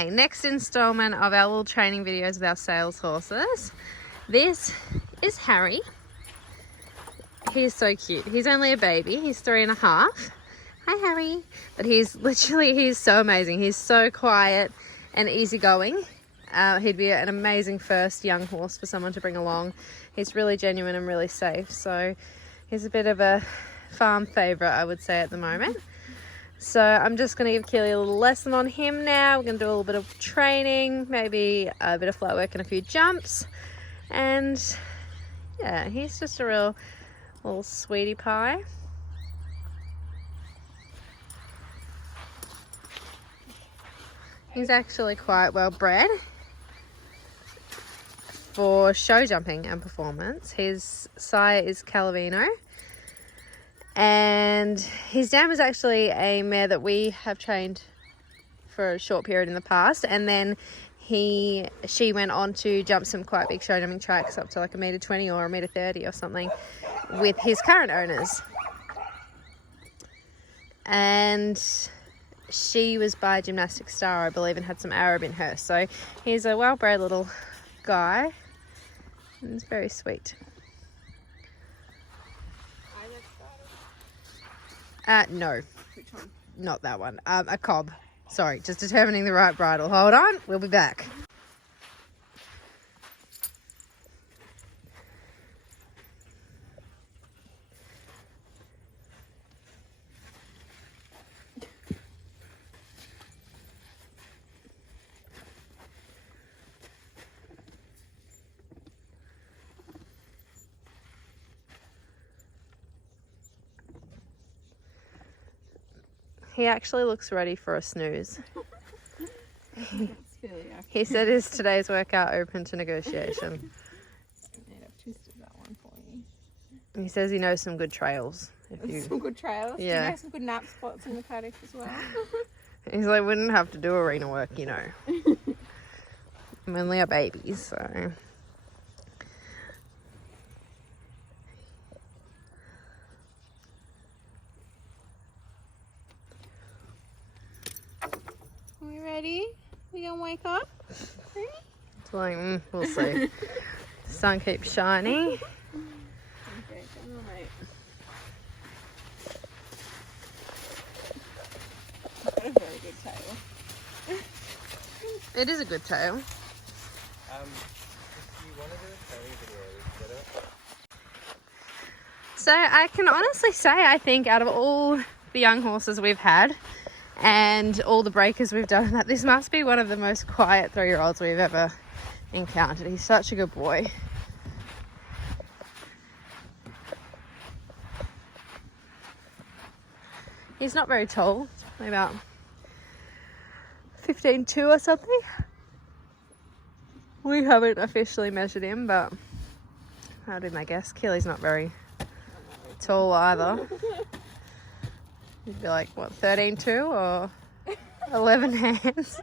Okay, next installment of our little training videos with our sales horses. This is Harry. He's so cute. He's only a baby. He's 3.5. Hi, Harry. But he's so amazing. He's so quiet and easygoing. He'd be an amazing first young horse for someone to bring along. He's really genuine and really safe. So he's a bit of a farm favourite, I would say, at the moment. So I'm just going to give Keely a little lesson on him now. We're going to do a little bit of training, maybe a bit of flat work and a few jumps. And yeah, he's just a real little sweetie pie. He's actually quite well bred for show jumping and performance. His sire is Calavino. And his dam is actually a mare that we have trained for a short period in the past, and then she went on to jump some quite big show jumping tracks up to like 1.20 m or 1.30 m or something with his current owners. And she was by Gymnastik Star, I believe, and had some Arab in her. So he's a well-bred little guy, and it's very sweet. No. Which one? Not that one. A cob. Sorry, just determining the right bridle. Hold on, we'll be back. He actually looks ready for a snooze. He said his today's workout open to negotiation. I've twisted that one for you. He says he knows some good trails. Some good trails? Yeah. Do you know some good nap spots in the paddock as well? He's like, wouldn't have to do arena work, you know. I'm only a baby, so... Are we ready? We gonna wake up? Ready? It's like, we'll see. The sun keeps shining. Okay, come on, mate. It's got a very good tail. It is a good tail. If you want to do a training video, we can get it. So I can honestly say, I think out of all the young horses we've had and all the breakers we've done, that this must be one of the most quiet 3-year-olds we've ever encountered. He's such a good boy. He's not very tall, probably about 15.2 or something. We haven't officially measured him, but I'll do my guess. Keely's not very tall either. He'd be like, what, 13.2 or 11 hands?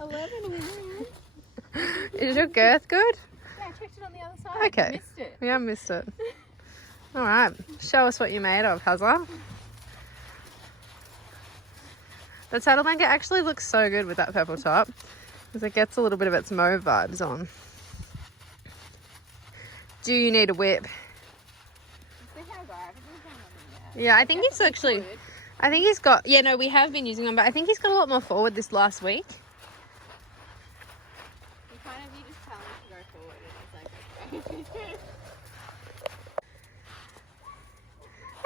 11 hands. Is your girth good? Yeah, I checked it on the other side. Okay. You missed it. Yeah, I missed it. All right. Show us what you're made of, Hazza. The saddle blanket actually looks so good with that purple top because it gets a little bit of its mauve vibes on. Do you need a whip? Yeah, I think he's actually... I think he's got... Yeah, no, we have been using them, but I think he's got a lot more forward this last week. You just tell him to go forward and it's like, okay.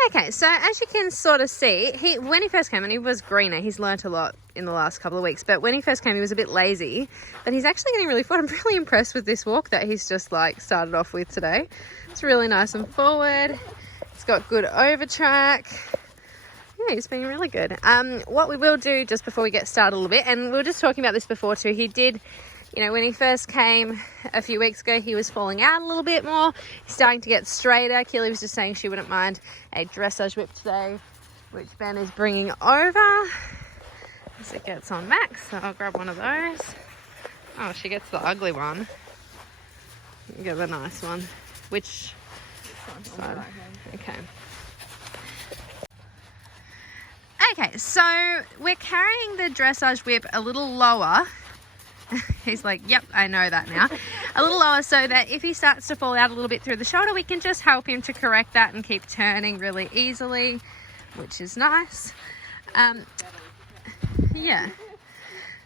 Okay, so as you can sort of see, when he first came, and he was greener, he's learnt a lot in the last couple of weeks, but when he first came, he was a bit lazy, but he's actually getting really forward. I'm really impressed with this walk that he's just like started off with today. It's really nice and forward. It's got good over track. Yeah, he's been really good. What we will do just before we get started a little bit, and we were just talking about this before too, he did, you know, when he first came a few weeks ago, he was falling out a little bit more. He's starting to get straighter. Keely was just saying she wouldn't mind a dressage whip today, which Ben is bringing over as it gets on max. So I'll grab one of those. Oh, she gets the ugly one. You get the nice one. Which side? Okay. Okay, so we're carrying the dressage whip a little lower. He's like, yep, I know that now. A little lower so that if he starts to fall out a little bit through the shoulder, we can just help him to correct that and keep turning really easily, which is nice. Yeah.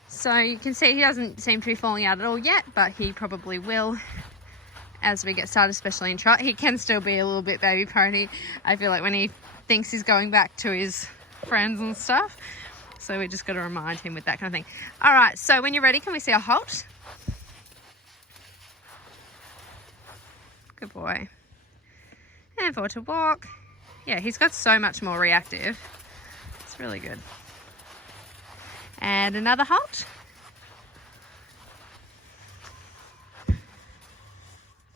So you can see he doesn't seem to be falling out at all yet, but he probably will as we get started, especially in trot. He can still be a little bit baby pony, I feel like, when he thinks he's going back to his friends and stuff. So we just got to remind him with that kind of thing. All right, so when you're ready, can we see a halt? Good boy. And forward to walk. Yeah, he's got so much more reactive. It's really good. And another halt.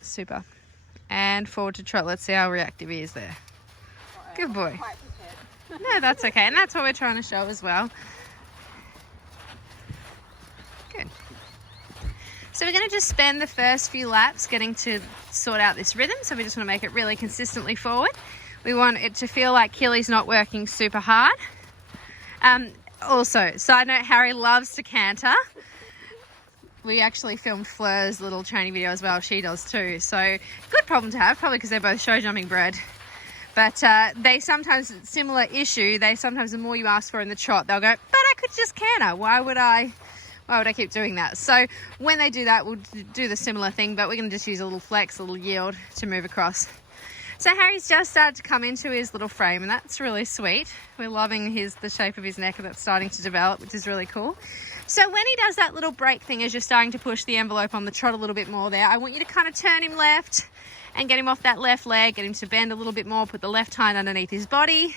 Super. And forward to trot. Let's see how reactive he is there. Good boy. No, that's okay. And that's what we're trying to show as well. Good. So we're going to just spend the first few laps getting to sort out this rhythm. So we just want to make it really consistently forward. We want it to feel like Keely's not working super hard. Also, side note, Harry loves to canter. We actually filmed Fleur's little training video as well. She does too. So good problem to have, probably because they're both show jumping bred. But they sometimes, similar issue, they sometimes the more you ask for in the trot, they'll go, but I could just canter. Why would I keep doing that? So when they do that, we'll do the similar thing, but we're going to just use a little flex, a little yield to move across. So Harry's just started to come into his little frame, and that's really sweet. We're loving the shape of his neck that's starting to develop, which is really cool. So when he does that little break thing as you're starting to push the envelope on the trot a little bit more there, I want you to kind of turn him left and get him off that left leg, get him to bend a little bit more, put the left hind underneath his body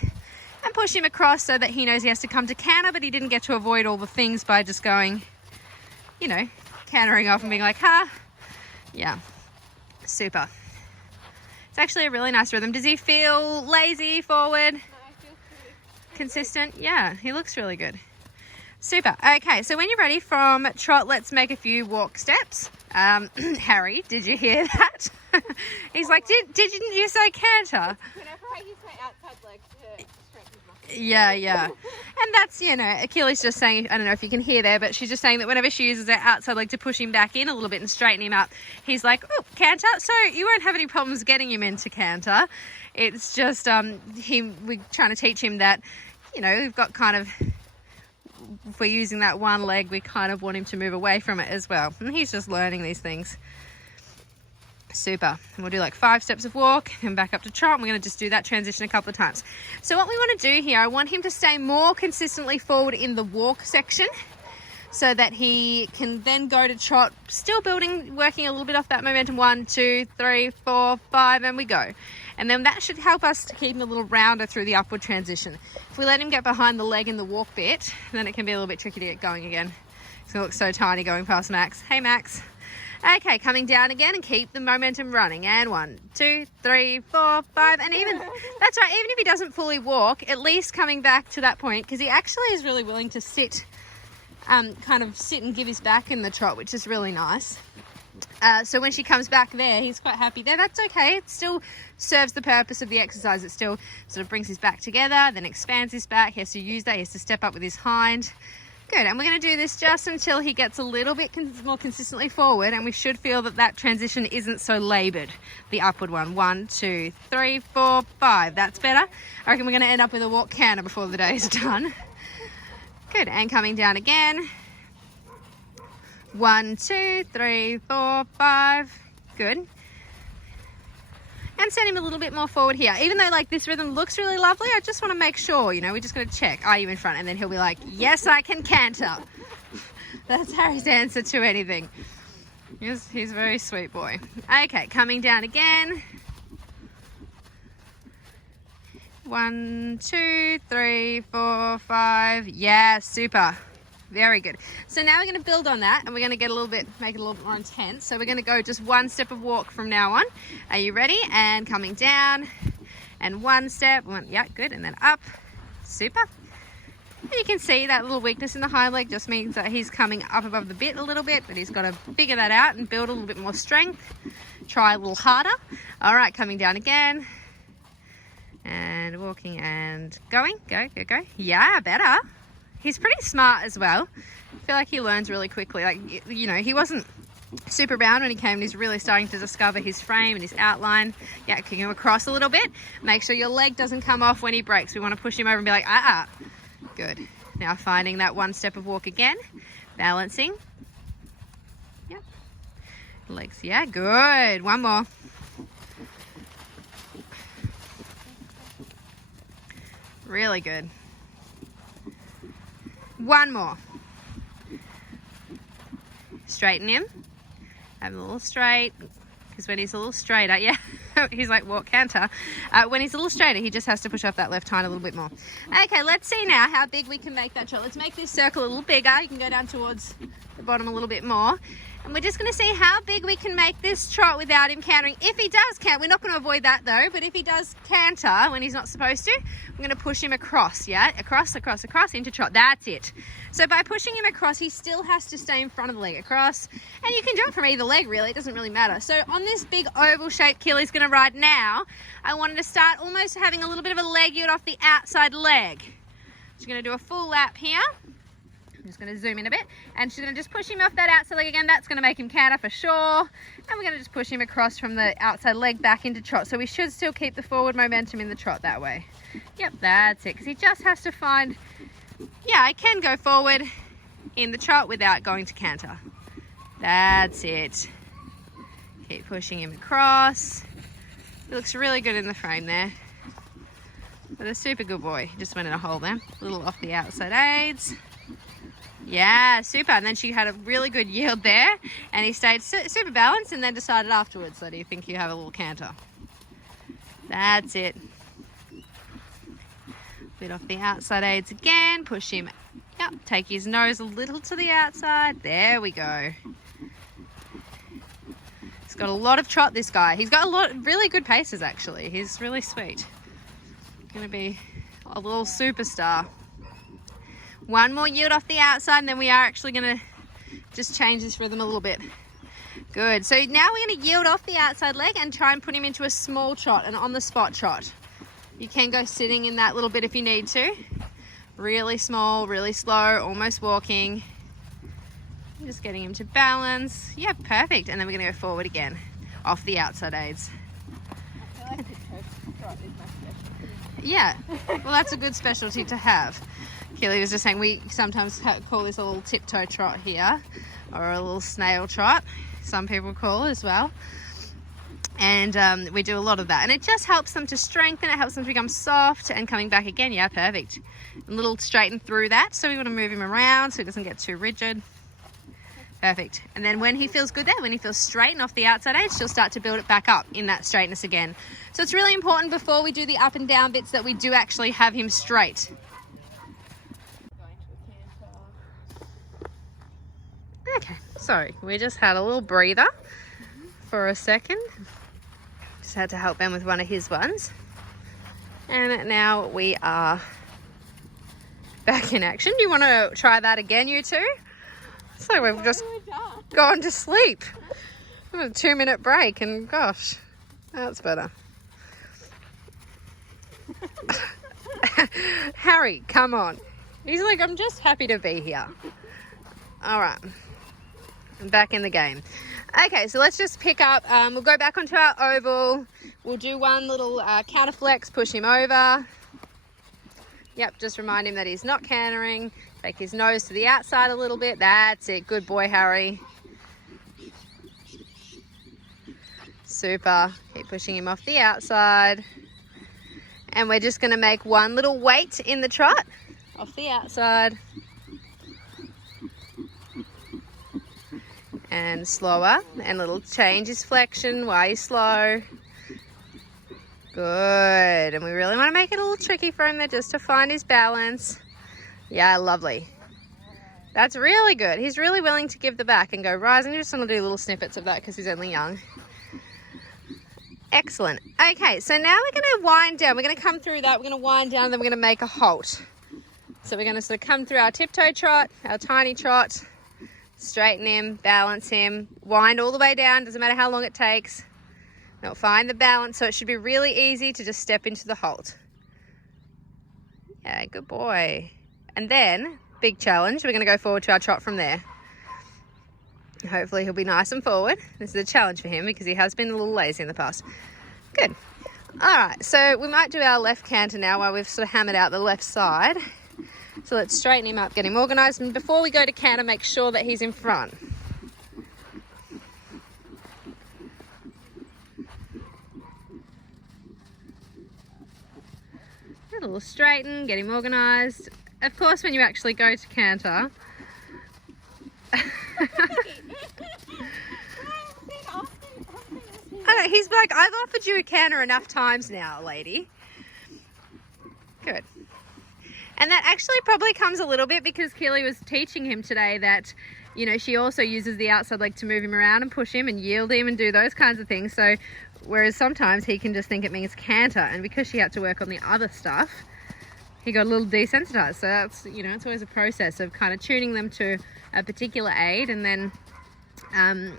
and push him across so that he knows he has to come to canter, but he didn't get to avoid all the things by just going, you know, cantering off and being like, ha. Yeah, super. It's actually a really nice rhythm. Does he feel lazy, forward? No, I feel pretty consistent? Yeah, he looks really good. Super. Okay, so when you're ready from trot, let's make a few walk steps. Harry, did you hear that? He's like, didn't you say canter? whenever I use my outside leg to strengthen muscles. Yeah. And that's, you know, Achilles just saying, I don't know if you can hear there, but she's just saying that whenever she uses her outside leg to push him back in a little bit and straighten him up, he's like, oh, canter. So you won't have any problems getting him into canter. It's just we're trying to teach him that, you know, we've got kind of, if we're using that one leg, we kind of want him to move away from it as well. And he's just learning these things. Super. And we'll do like 5 steps of walk and back up to trot. And we're going to just do that transition a couple of times. So what we want to do here, I want him to stay more consistently forward in the walk section so that he can then go to trot, still building, working a little bit off that momentum. 1, 2, 3, 4, 5, and we go. And then that should help us to keep him a little rounder through the upward transition. If we let him get behind the leg in the walk bit, then it can be a little bit tricky to get going again. He's going to look so tiny going past Max. Hey, Max. Okay, coming down again and keep the momentum running. And 1, 2, 3, 4, 5, and even, that's right, even if he doesn't fully walk, at least coming back to that point, because he actually is really willing to sit, kind of sit and give his back in the trot, which is really nice. So when she comes back there, he's quite happy there. That's okay. It still serves the purpose of the exercise. It still sort of brings his back together, then expands his back. He has to use that. He has to step up with his hind. Good. And we're going to do this just until he gets a little bit more consistently forward, and we should feel that that transition isn't so laboured. The upward one. 1, 2, 3, 4, 5. That's better. I reckon we're going to end up with a walk canter before the day is done. Good. And coming down again. 1, 2, 3, 4, 5. Good. And send him a little bit more forward here. Even though like this rhythm looks really lovely, I just want to make sure, you know, we're just going to check. Are you in front? And then he'll be like, yes, I can canter. That's Harry's answer to anything. He's a very sweet boy. Okay, coming down again. 1, 2, 3, 4, 5. Yeah, super. Very good. So now we're going to build on that, and we're going to make it a little bit more intense. So we're going to go just 1 step of walk from now on. Are you ready? And coming down, and 1 step. Yeah, good. And then up. Super. And you can see that little weakness in the hind leg just means that he's coming up above the bit a little bit, but he's got to figure that out and build a little bit more strength. Try a little harder. All right, coming down again. And and walking and going. Go, go, go. Yeah, better. He's pretty smart as well. I feel like he learns really quickly. Like, you know, he wasn't super round when he came, and he's really starting to discover his frame and his outline. Yeah, kick him across a little bit. Make sure your leg doesn't come off when he breaks. We want to push him over and be like, Good. Now finding that one step of walk again. Balancing. Yep. Legs, yeah, good. One more. Really good. One more. Straighten him. Have him a little straight. Because when he's a little straighter, yeah, he's like walk canter. When he's a little straighter, he just has to push off that left hind a little bit more. Okay, let's see now how big we can make that trot. Let's make this circle a little bigger. You can go down towards the bottom a little bit more. And we're just going to see how big we can make this trot without him cantering. If he does canter, we're not going to avoid that though, but if he does canter when he's not supposed to, we're going to push him across, yeah? Across, across, across into trot. That's it. So by pushing him across, he still has to stay in front of the leg. Across, and you can jump from either leg really, it doesn't really matter. So on this big oval shape Keely's going to ride now, I wanted to start almost having a little bit of a leg yield off the outside leg. She's going to do a full lap here. I'm just going to zoom in a bit, and she's going to just push him off that outside leg again. That's going to make him canter for sure, and we're going to just push him across from the outside leg back into trot. So we should still keep the forward momentum in the trot that way. Yep, that's it, because he just has to find, yeah, I can go forward in the trot without going to canter. That's it. Keep pushing him across. He looks really good in the frame there. But a super good boy. Just went in a hole there. A little off the outside aids. Yeah, super. And then she had a really good yield there, and he stayed super balanced, and then decided afterwards, so do you think you have a little canter? That's it. Bit off the outside aids again, push him, yep, take his nose a little to the outside. There we go. He's got a lot of trot, this guy. He's got a lot, really good paces actually. He's really sweet. Gonna be a little superstar. One more yield off the outside, and then we are actually going to just change this rhythm a little bit. Good. So now we're going to yield off the outside leg and try and put him into a small trot, an on-the-spot trot. You can go sitting in that little bit if you need to. Really small, really slow, almost walking. Just getting him to balance. Yeah, perfect. And then we're going to go forward again, off the outside aids. I feel like Tiptoe Trot is my specialty. Yeah, well, that's a good specialty to have. Keely was just saying we sometimes call this a little tiptoe trot here, or a little snail trot, some people call it as well. And we do a lot of that, and it just helps them to strengthen, it helps them to become soft, and coming back again, yeah, perfect. A little straighten through that, so we want to move him around so he doesn't get too rigid. Perfect. And then when he feels good there, when he feels straight and off the outside edge, she'll start to build it back up in that straightness again. So it's really important before we do the up and down bits that we do actually have him straight. Okay, sorry, we just had a little breather for a second. Just had to help Ben with one of his ones. And now we are back in action. Do you want to try that again, you two? So we've just gone to sleep. A 2-minute break, and gosh, that's better. Harry, come on. He's like, I'm just happy to be here. All right. I'm back in the game. Okay, so let's just pick up. We'll go back onto our oval. We'll do one little counter flex, push him over. Yep, just remind him that he's not cantering. Take his nose to the outside a little bit. That's it. Good boy, Harry. Super. Keep pushing him off the outside. And we're just going to make one little weight in the trot off the outside. And slower, and little change his flexion while you're slow. Good. And we really want to make it a little tricky for him there, just to find his balance. Yeah, lovely. That's really good. He's really willing to give the back and go rising. I just want to do little snippets of that because he's only young. Excellent. Okay, so now we're going to wind down. We're going to come through that. We're going to wind down, and then we're going to make a halt. So we're going to sort of come through our tiptoe trot, our tiny trot. Straighten him, balance him, wind all the way down, doesn't matter how long it takes. Now find the balance, so it should be really easy to just step into the halt. Yeah, good boy. And then, big challenge, we're going to go forward to our trot from there. Hopefully he'll be nice and forward. This is a challenge for him because he has been a little lazy in the past. Good. All right, so we might do our left canter now while we've sort of hammered out the left side. So let's straighten him up, get him organised. And before we go to canter, make sure that he's in front. A little straighten, get him organised. Of course, when you actually go to canter, he's like, I've offered you a canter enough times now, lady. Good. And that actually probably comes a little bit because Keely was teaching him today that, you know, she also uses the outside leg to move him around and push him and yield him and do those kinds of things. So whereas sometimes he can just think it means canter, and because she had to work on the other stuff, he got a little desensitized. So that's, you know, it's always a process of kind of tuning them to a particular aid and then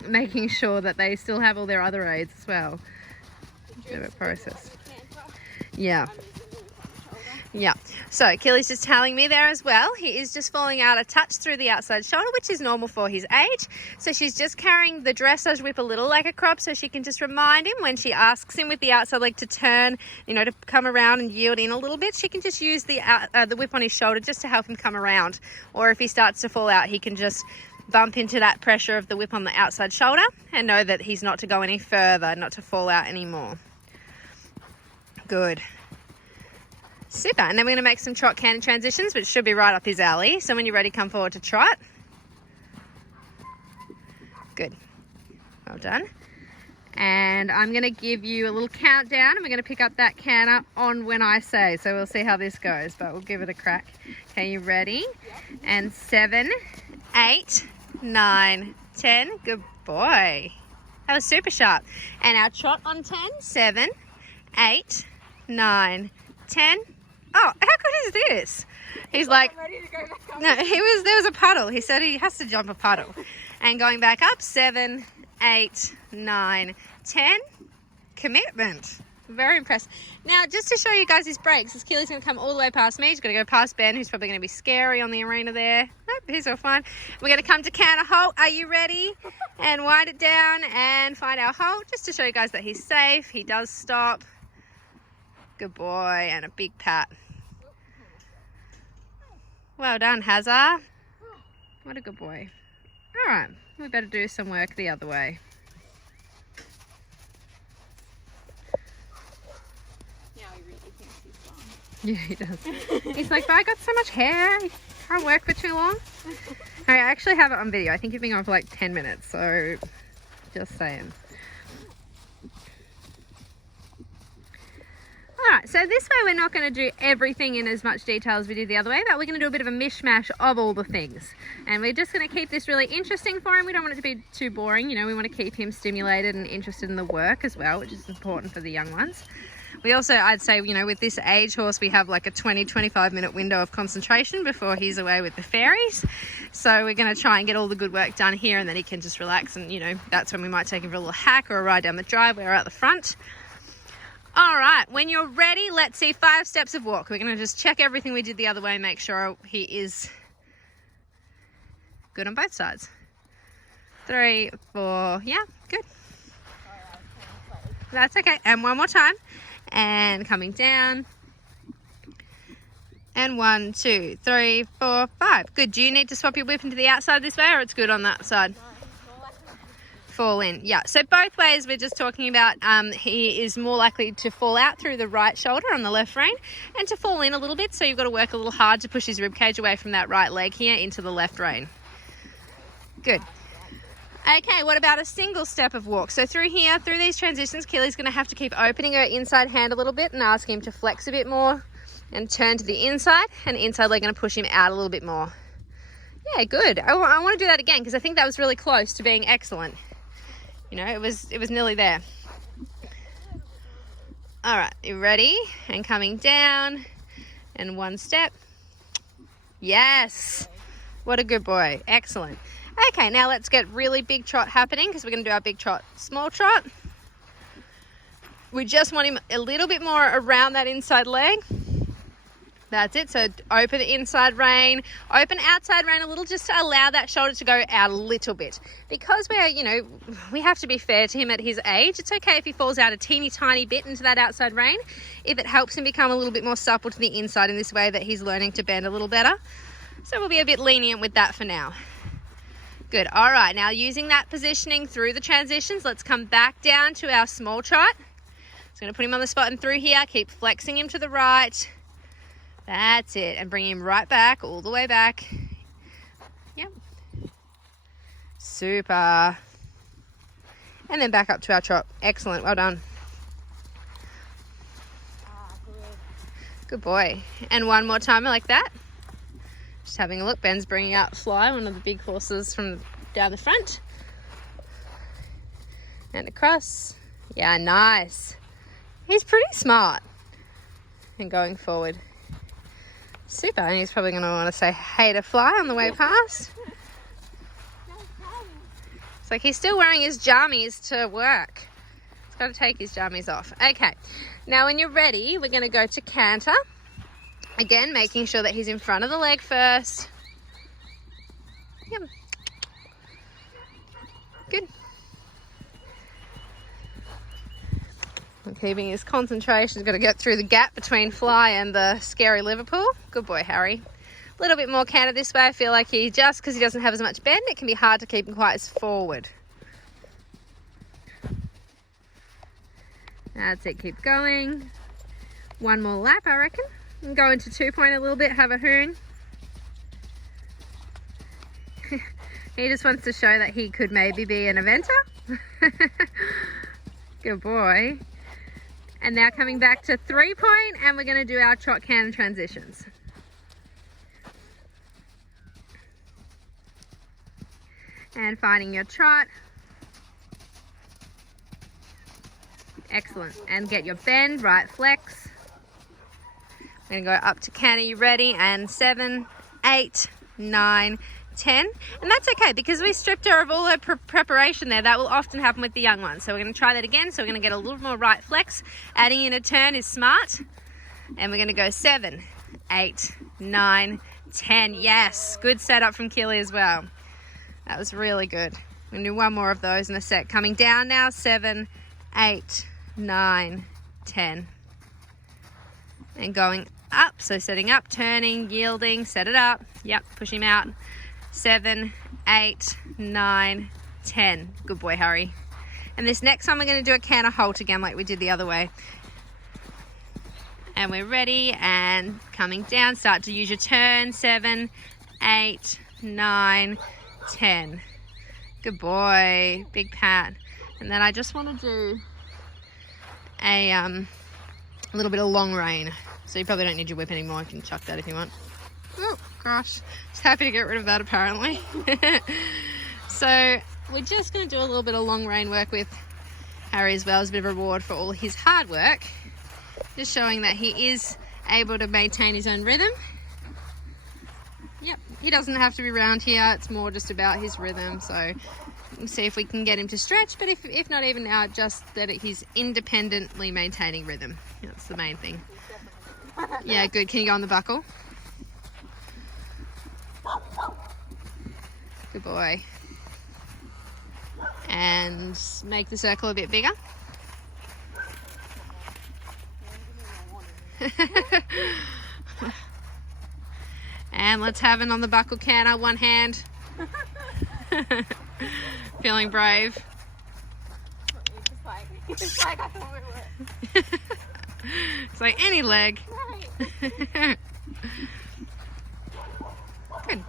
making sure that they still have all their other aids as well. Bit of a process. Yeah. Yeah. So Keely's just telling me there as well, he is just falling out a touch through the outside shoulder, which is normal for his age. So she's just carrying the dressage whip a little like a crop, so she can just remind him when she asks him with the outside leg to turn, you know, to come around and yield in a little bit, she can just use the whip on his shoulder just to help him come around. Or if he starts to fall out, he can just bump into that pressure of the whip on the outside shoulder and know that he's not to go any further, not to fall out anymore. Good. Super. And then we're going to make some trot canter transitions, which should be right up his alley. So when you're ready, come forward to trot. Good. Well done. And I'm going to give you a little countdown, and we're going to pick up that canter on when I say. So we'll see how this goes, but we'll give it a crack. Okay, you ready? Yep. And 7, 8, 9, 10. Good boy. That was super sharp. And our trot on 10. 7, 8, 9, 10. Oh, how good is this? He's like, I'm ready to go back up. No, there was a puddle. He said he has to jump a puddle. And going back up, 7, 8, 9, 10. Commitment. Very impressed. Now, just to show you guys his breaks, as Keely's going to come all the way past me. He's going to go past Ben, who's probably going to be scary on the arena there. Nope, he's all fine. We're going to come to canter halt. Are you ready? And wind it down and find our halt, just to show you guys that he's safe. He does stop. Good boy, and a big pat. Well done, Hazza. What a good boy. All right, we better do some work the other way. Now he really thinks he's fun. Yeah, he does. He's like, but I got so much hair. I can't work for too long. I actually have it on video. I think you've been on for like 10 minutes, so just saying. Alright, so this way we're not going to do everything in as much detail as we did the other way, but we're going to do a bit of a mishmash of all the things. And we're just going to keep this really interesting for him. We don't want it to be too boring, you know, we want to keep him stimulated and interested in the work as well, which is important for the young ones. We also, I'd say, you know, with this age horse, we have like a 20-25 minute window of concentration before he's away with the fairies. So we're going to try and get all the good work done here, and then he can just relax, and, you know, that's when we might take him for a little hack or a ride down the driveway or out the front. All right, when you're ready, let's see 5 steps of walk. We're going to just check everything we did the other way, make sure he is good on both sides. 3, 4, yeah, good. That's okay. And one more time. And coming down. And 1, 2, 3, 4, 5. Good. Do you need to swap your whip into the outside this way, or it's good on that side? Fall in, yeah. So both ways we're just talking about he is more likely to fall out through the right shoulder on the left rein and to fall in a little bit, so you've got to work a little hard to push his rib cage away from that right leg here into the left rein. Good. Okay, what about a single step of walk? So through here, through these transitions, Keely's going to have to keep opening her inside hand a little bit and asking him to flex a bit more and turn to the inside, and inside leg going to push him out a little bit more. Yeah, good. I want to do that again because I think that was really close to being excellent. You know, it was nearly there. All right, you ready? And coming down, and 1 step. Yes. What a good boy. Excellent. Okay, now let's get really big trot happening, because we're going to do our big trot, small trot. We just want him a little bit more around that inside leg. That's it. So open the inside rein, open outside rein a little, just to allow that shoulder to go out a little bit. Because we're, you know, we have to be fair to him at his age. It's okay if he falls out a teeny tiny bit into that outside rein, if it helps him become a little bit more supple to the inside in this way that he's learning to bend a little better. So we'll be a bit lenient with that for now. Good. All right, now using that positioning through the transitions, let's come back down to our small trot. Just going to put him on the spot and through here. Keep flexing him to the right. That's it. And bring him right back, all the way back. Yep. Super. And then back up to our trot. Excellent. Well done. Good boy. And one more time like that. Just having a look. Ben's bringing out Fly, one of the big horses from down the front. And across. Yeah, nice. He's pretty smart. And going forward. Super. And he's probably going to want to say hey to Fly on the way past. It's like he's still wearing his jammies to work. He's got to take his jammies off. Okay. Now when you're ready, we're going to go to Canter. Again, making sure that he's in front of the leg first. Yep. Good. And keeping his concentration. He's got to get through the gap between Fly and the scary Liverpool. Good boy, Harry. A little bit more Canter this way. I feel like just because he doesn't have as much bend, it can be hard to keep him quite as forward. That's it. Keep going. One more lap, I reckon. And go into 2-point a little bit. Have a hoon. He just wants to show that he could maybe be an eventer. Good boy. And now coming back to 3-point, and we're going to do our trot canter transitions. And finding your trot. Excellent. And get your bend, right flex. I'm going to go up to canter. You ready? And 7, 8, 9, 10. And that's okay because we stripped her of all her preparation there. That will often happen with the young ones. So we're going to try that again. So we're going to get a little more right flex. Adding in a turn is smart. And we're going to go 7, 8, 9, 10. Yes. Good setup from Keely as well. That was really good. We're going to do one more of those in a sec. Coming down now. 7, 8, 9, 10. And going up. So setting up, turning, yielding, set it up. Yep. Push him out. 7, 8, 9, 10. Good boy, Harry. And this next time we're going to do a canter halt again like we did the other way. And we're ready and coming down. Start to use your turn. 7, 8, 9, 10. Good boy. Big pat. And then I just want to do a little bit of long rein. So you probably don't need your whip anymore. You can chuck that if you want. Oh, gosh. Just happy to get rid of that, apparently. So we're just going to do a little bit of long rein work with Harry as well as a bit of reward for all his hard work. Just showing that he is able to maintain his own rhythm. Yep, he doesn't have to be round here. It's more just about his rhythm. So we'll see if we can get him to stretch. But if not even now, just that he's independently maintaining rhythm. That's the main thing. Yeah, good. Can you go on the buckle? Good boy. And make the circle a bit bigger. And let's have it on the buckle canter, one hand. Feeling brave. It's like I thought we were. It's like any leg. Right. Good. And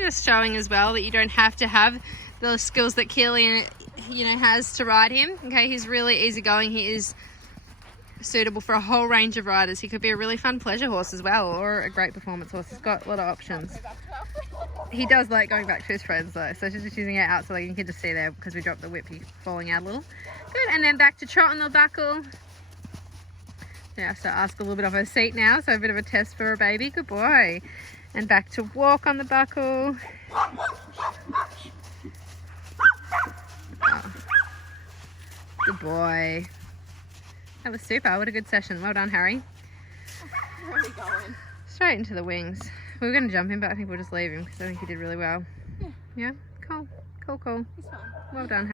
just showing as well that you don't have to have the skills that Keely, has to ride him. Okay, he's really easygoing. He is suitable for a whole range of riders. He could be a really fun pleasure horse as well, or a great performance horse. He's got a lot of options. He does like going back to his friends though, so she's just using it out so like you can just see there because we dropped the whip, he's falling out a little. Good, and then back to trot on the buckle. Yeah, so ask a little bit of her seat now, so a bit of a test for a baby. Good boy. And back to walk on the buckle. Oh. Good boy. That was super. What a good session. Well done, Harry. already going. Straight into the wings. We were going to jump him, but I think we'll just leave him because I think he did really well. Yeah. Yeah? Cool. Cool, cool. He's fine. Well done.